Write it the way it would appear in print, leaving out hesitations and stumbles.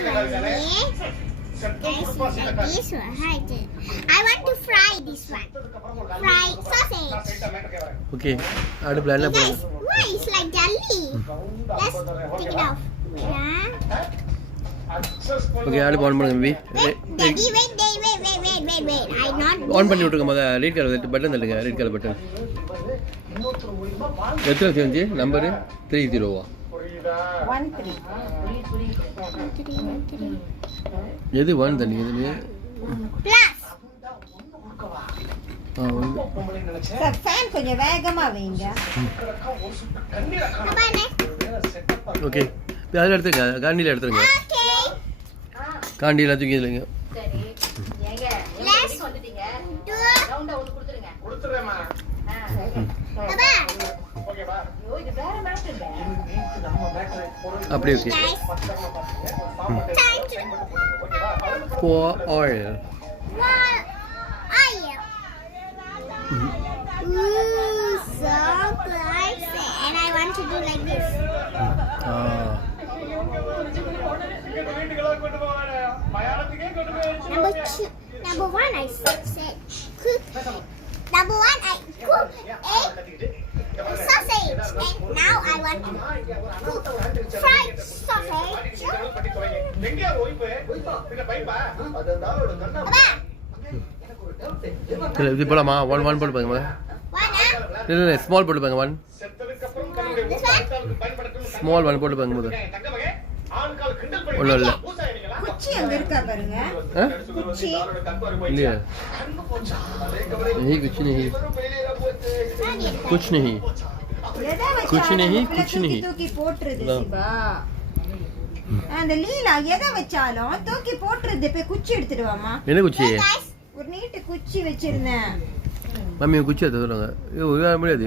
I want to fry this one. Fry sausage. Okay. Ada plan apa? Guys, why it's like jelly? Let's take it off. Yeah. Okay, ada on பண்ணுங்க தம்பி. Daddy, wait. I not. On பண்ணி விட்டுருங்க மொத red colour button தள்ளுங்க red colour button. எத்தனை செஞ்சு number 30 வா? 13. எது 1 தண்ணி எது? Plus. சார் ஃபேன் கொஞ்சம் வேகமா வைங்க. அப்பா next. ஓகே. அதில் எடுத்துங்க காண்டியில் எடுத்துருங்க. Okay. காண்டியில் தூக்கி இல்லைங்க. சரி ஏங்க Let's வந்துட்டீங்க do. ரவுண்டா வந்து கொடுத்துறேம்மா. அப்பா. ஐயோ இது வேற மேட்டர் இல்ல. அப்படியே okay. Guys. Time to. Pour oil. Well, ooh, so spicy. And I want to do like this. Number one, I said cook. Number one, I cook egg sausage. And now I want to cook fried sausage. Abba, இல்லை இது போலாமா 1 போட்டு பாருங்க one, இல்லை small போட்டு பாருங்க 1 this one. Small 1 போட்டு பாருங்க போது ஒன்றும் இல்லை குச்சி அங்க இருக்கா பாருங்க. குச்சி இல்லையா नहीं कुछ नहीं कुछ नहीं எதை குச்சி வச்சாலும் நெய், உள்ள குச்சி நெய். தூக்கி போட்டுருது அதான். சிவா. அந்த லீலா எதை வச்சாலும் தூக்கி போட்டுருது. போய் குச்சி எடுத்துட்டு வாமா. என்ன குச்சி Hey guys. ஒரு நீட்டு குச்சி வச்சிருந்தேன். மம்மி குச்சி எடுத்து சொல்லுங்க முடியாது